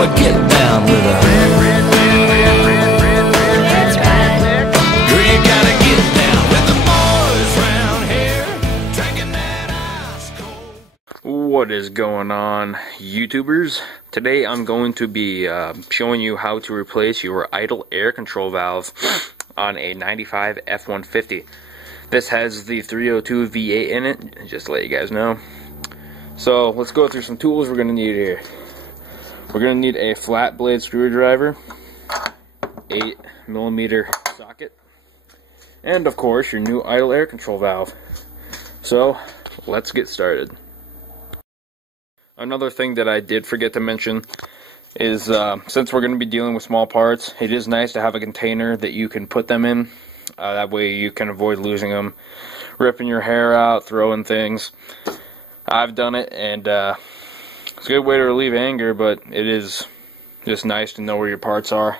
wanna get down with her. That's right. Girl, you gotta get down with the boys round here, drinking that ice cold. What is going on, YouTubers? Today I'm going to be showing you how to replace your idle air control valve on a 95 F150. This has the 302 V8 in it, just to let you guys know. So let's go through some tools we're going to need here. We're going to need a flat blade screwdriver, 8mm socket, and of course your new idle air control valve. So let's get started. Another thing that I did forget to mention is since we're going to be dealing with small parts, it is nice to have a container that you can put them in. That way you can avoid losing them, ripping your hair out, throwing things. I've done it, and it's a good way to relieve anger, but it is just nice to know where your parts are.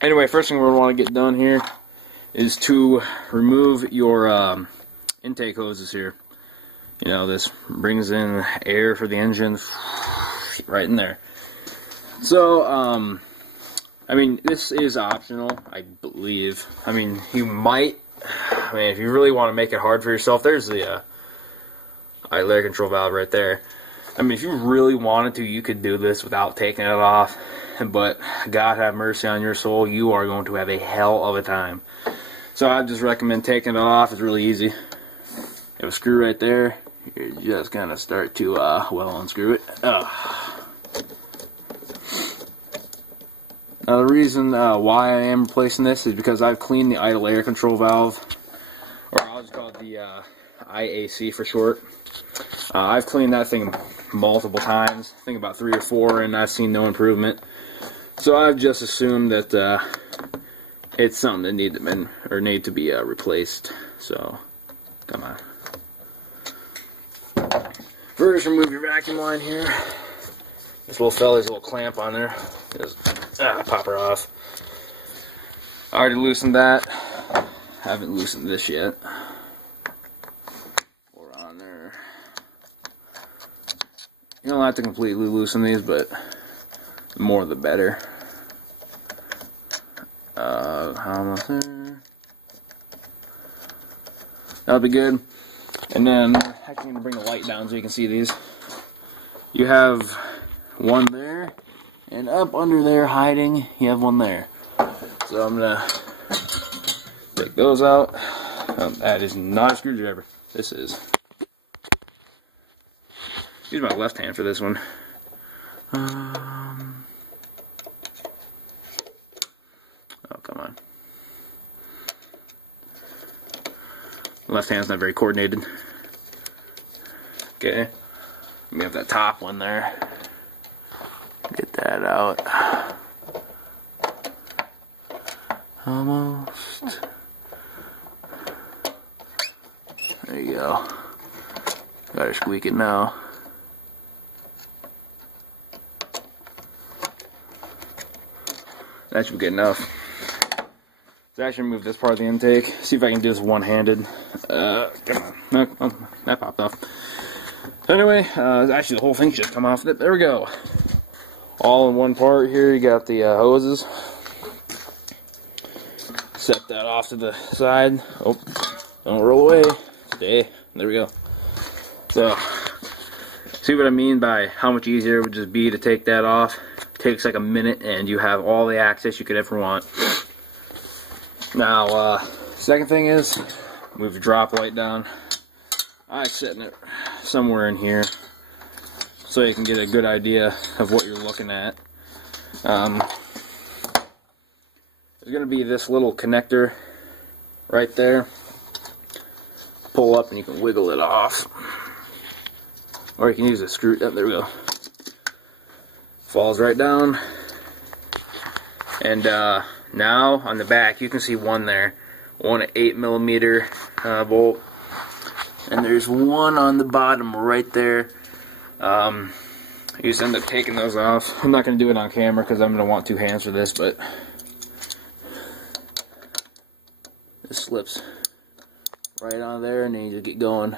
Anyway, first thing we want to get done here is to remove your intake hoses here. You know, this brings in air for the engine right in there. So, I mean, this is optional, I believe. I mean, you might, if you really want to make it hard for yourself, there's the idle air control valve right there. I mean, if you really wanted to, you could do this without taking it off, but God have mercy on your soul, you are going to have a hell of a time. So I just recommend taking it off. It's really easy. You have a screw right there. You're just going to start to, well, unscrew it. Now the reason why I am replacing this is because I've cleaned the idle air control valve, or I'll just call it the IAC for short. I've cleaned that thing multiple times, I think about 3 or 4, and I've seen no improvement. So I've just assumed that it's something that need to be replaced. So come on. First, remove your vacuum line here. This little fella's a little clamp on there. Just pop her off. I already loosened that. Haven't loosened this yet. Or on there. You don't have to completely loosen these, but the more the better. Almost there. That'll be good. And then, actually, I'm going to bring the light down so you can see these. You have one there, and up under there hiding, you have one there. So I'm going to take those out. That is not a screwdriver. This is. Use my left hand for this one. Oh, come on. Left hand's not very coordinated. Okay. We have that top one there. Get that out. Almost. There you go. Gotta squeak it now. That should be good enough. Let's actually remove this part of the intake. See if I can do this one-handed. Come on. No, that popped off. So anyway, actually the whole thing should come off. There we go. All in one part here. You got the hoses. Set that off to the side. Oh, don't roll away. Stay. There we go. So, see what I mean by how much easier it would just be to take that off. It takes like a minute and you have all the access you could ever want. Now, second thing is, move your drop light down. I like setting it somewhere in here so you can get a good idea of what you're looking at. There's going to be this little connector right there. Pull up and you can wiggle it off. Or you can use a screw. Oh, there we go. Falls right down. And now on the back you can see one there. One at 8mm bolt. And there's one on the bottom right there. I used to end up taking those off. I'm not going to do it on camera because I'm going to want 2 hands for this, but this slips right on there and then you just get going.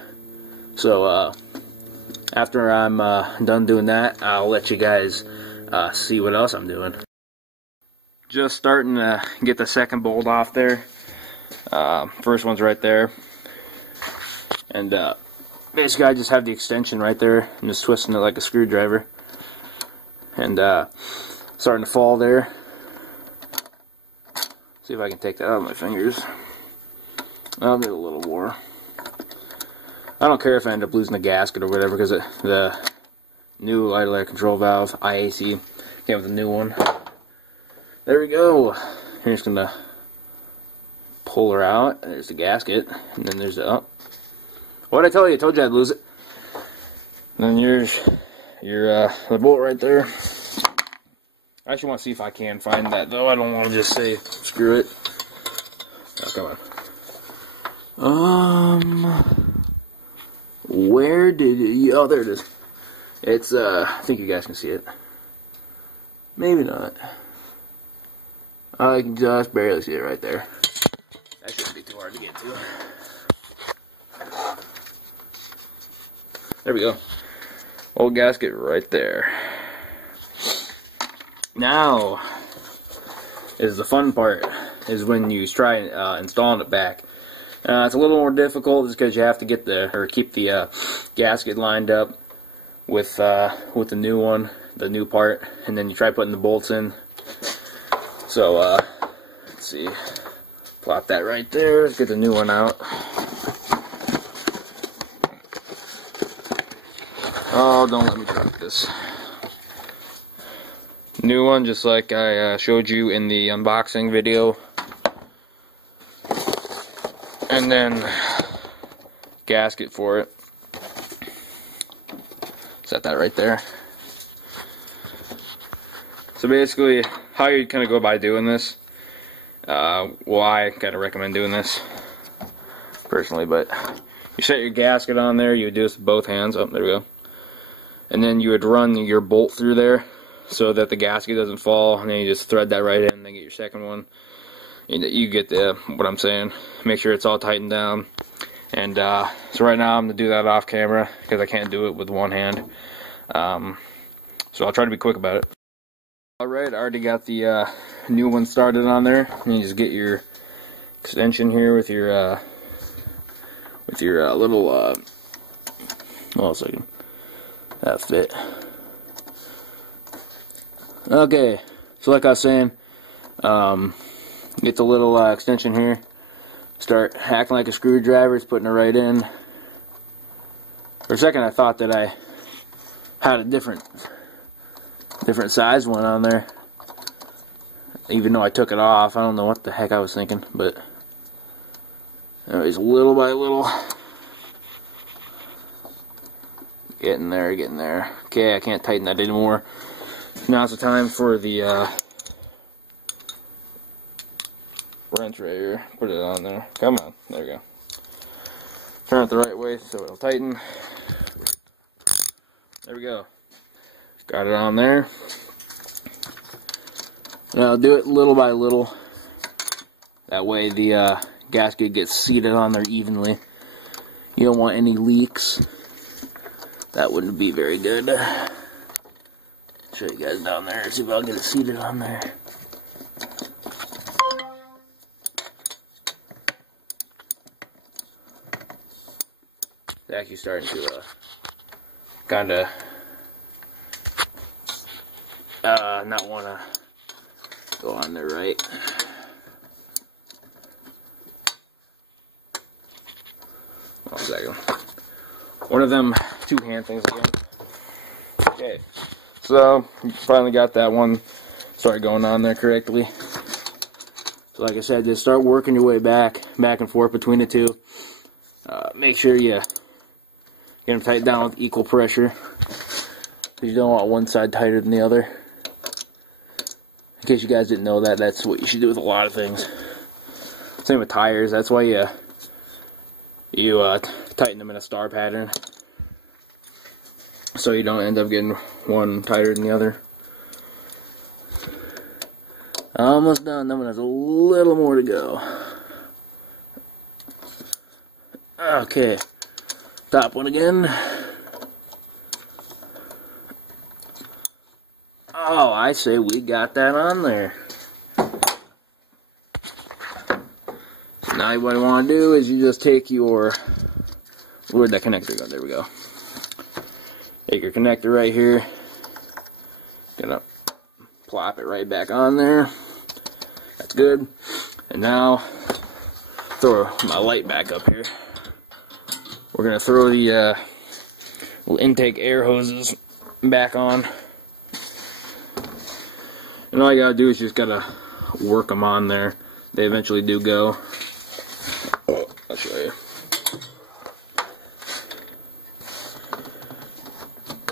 So after I'm done doing that, I'll let you guys see what else I'm doing. Just starting to get the second bolt off there. First one's right there. And basically I just have the extension right there. I'm just twisting it like a screwdriver. And starting to fall there. See if I can take that out of my fingers. I'll do a little more. I don't care if I end up losing the gasket or whatever, because the new light control valve, IAC, came with a new one. There we go. You're just gonna pull her out. There's the gasket, and then there's the what did I tell you? I told you I'd lose it. And then here's your the bolt right there. I actually want to see if I can find that, though. I don't want to just say screw it. Oh, come on. Where did it? Oh, there it is. It's I think you guys can see it. Maybe not. I can just barely see it right there. That shouldn't be too hard to get to. There we go. Old gasket right there. Now is the fun part, is when you try installing it back. It's a little more difficult just because you have to get keep the gasket lined up with the new one, the new part, and then you try putting the bolts in. So let's see, plop that right there. Let's get the new one out. Oh, don't let me drop this. New one, just like I showed you in the unboxing video. And then gasket for it. Set that right there. So basically, how you kind of go by doing this, well, I kind of recommend doing this personally, but you set your gasket on there. You would do this with both hands. Oh, there we go. And then you would run your bolt through there so that the gasket doesn't fall, and then you just thread that right in and then get your second one. You get what I'm saying. Make sure it's all tightened down. And so right now I'm going to do that off camera because I can't do it with one hand. So I'll try to be quick about it. Alright, I already got the new one started on there. And you just get your extension here with your little hold on a second. That fit. Okay, so like I was saying, get the little extension here, start hacking like a screwdriver, it's putting it right in. For a second I thought that I had a different size one on there, even though I took it off. I don't know what the heck I was thinking, but anyways, little by little, getting there. Okay, I can't tighten that anymore. Now's the time for the wrench right here. Put it on there. Come on. There we go. Turn it the right way so it'll tighten. There we go. Got it on there. Now do it little by little. That way the gasket gets seated on there evenly. You don't want any leaks. That wouldn't be very good. Show you guys down there. See if I'll get it seated on there. It's actually starting to kind of not want to go on there right. One second. One of them two-hand things again. Okay, so you finally got that one started going on there correctly. So like I said, just start working your way back and forth between the two. Make sure you get them tight down with equal pressure, because you don't want one side tighter than the other. In case you guys didn't know that, that's what you should do with a lot of things. Same with tires. That's why you tighten them in a star pattern, so you don't end up getting one tighter than the other. Almost done. That one has a little more to go. Okay, top one again. Oh, I say we got that on there. So now what I want to do is you just take your, where'd that connector go? There we go. Take your connector right here. Gonna plop it right back on there. That's good. And now, throw my light back up here. We're gonna throw the little intake air hoses back on. And all you gotta do is just gotta work them on there. They eventually do go. I'll show you.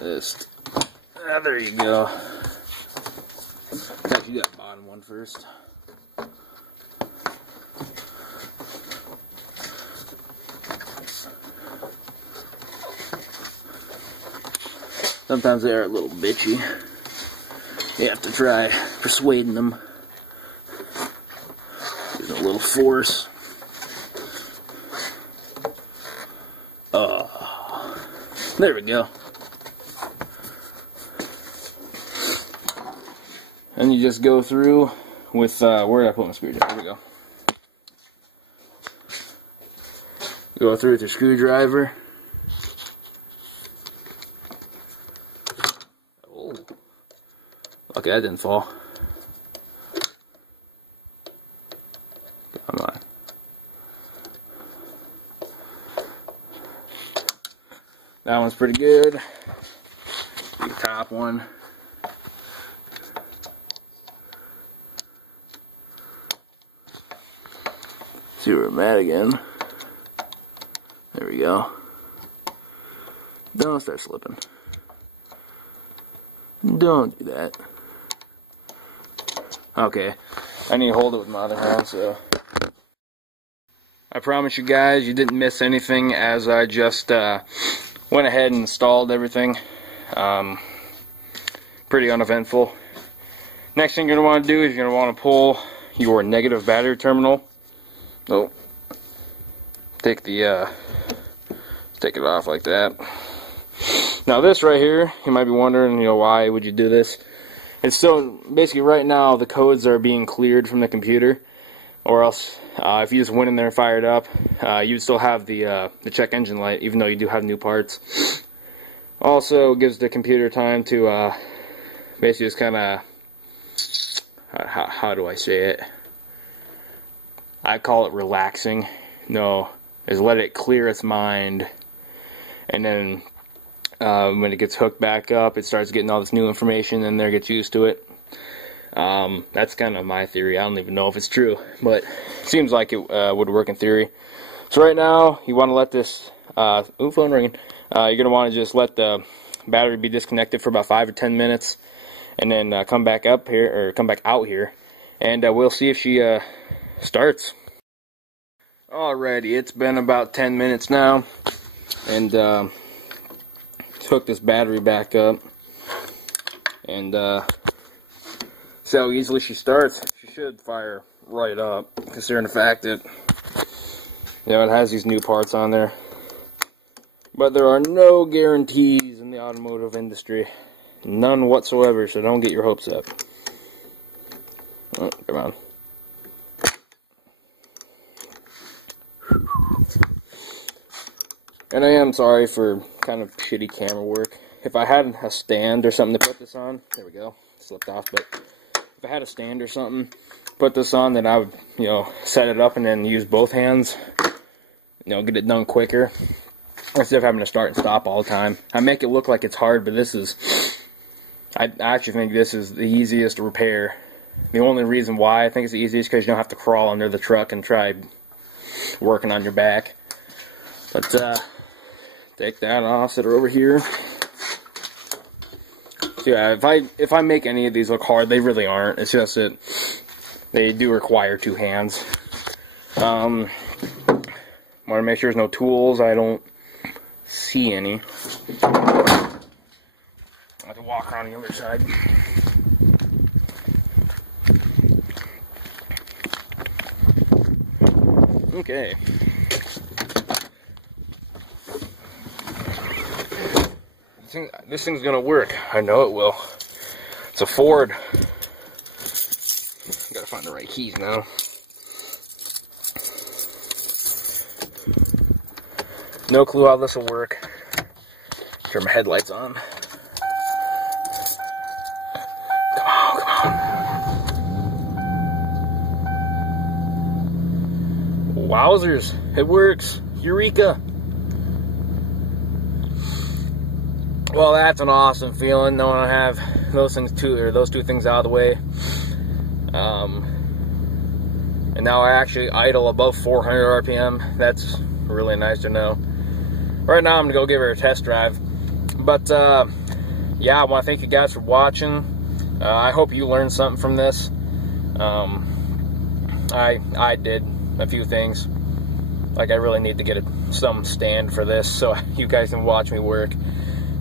Just, there you go. Actually, do that bottom one first. Sometimes they are a little bitchy. You have to try persuading them. There's a little force. Oh, there we go. And you just go through with, where did I put my screwdriver? There we go. Go through with your screwdriver. Oh, okay, that didn't fall. Come on. That one's pretty good. The top one. See where I'm at again. There we go. Don't start slipping. Don't do that. Okay. I need to hold it with my other hand, so. I promise you guys, you didn't miss anything as I just went ahead and installed everything. Pretty uneventful. Next thing you're going to want to do is you're going to want to pull your negative battery terminal. So, take the, take it off like that. Now this right here, you might be wondering, you know, why would you do this? It's still, basically right now, the codes are being cleared from the computer, or else, if you just went in there and fired up, you'd still have the check engine light, even though you do have new parts. Also, it gives the computer time to, basically just kind of, how do I say it? I call it relaxing. No, is let it clear its mind, and then when it gets hooked back up, it starts getting all this new information, and there gets used to it. That's kind of my theory. I don't even know if it's true, but it seems like it would work in theory. So right now, you want to let this. Ooh, phone ringing. You're gonna want to just let the battery be disconnected for about 5 or 10 minutes, and then come back up here, or come back out here, and we'll see if she starts. Alrighty, it's been about 10 minutes now, and hook this battery back up, and see how easily she starts. She should fire right up, considering the fact that, you know, it has these new parts on there. But there are no guarantees in the automotive industry, none whatsoever, so don't get your hopes up. Oh, come on. And I am sorry for kind of shitty camera work. If I had a stand or something to put this on, there we go, slipped off, but if I had a stand or something, put this on, then I would, you know, set it up and then use both hands, you know, get it done quicker, instead of having to start and stop all the time. I make it look like it's hard, but this is, I actually think this is the easiest to repair. The only reason why I think it's the easiest is because you don't have to crawl under the truck and try working on your back. But, take that off, set her over here. So yeah, if I make any of these look hard, they really aren't. It's just that they do require two hands. Want to make sure there's no tools. I don't see any. I have to walk around the other side. Okay. This thing's gonna work. I know it will. It's a Ford. Gotta find the right keys now. No clue how this will work. Turn my headlights on. Come on, come on. Wowzers, it works. Eureka. Well, that's an awesome feeling, knowing I have those two things out of the way. And now I actually idle above 400 RPM. That's really nice to know. Right now, I'm gonna go give her a test drive. But yeah, I want to thank you guys for watching. I hope you learned something from this. I did a few things. Like, I really need to get some stand for this so you guys can watch me work.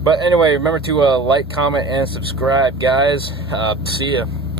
But anyway, remember to like, comment, and subscribe, guys. See ya.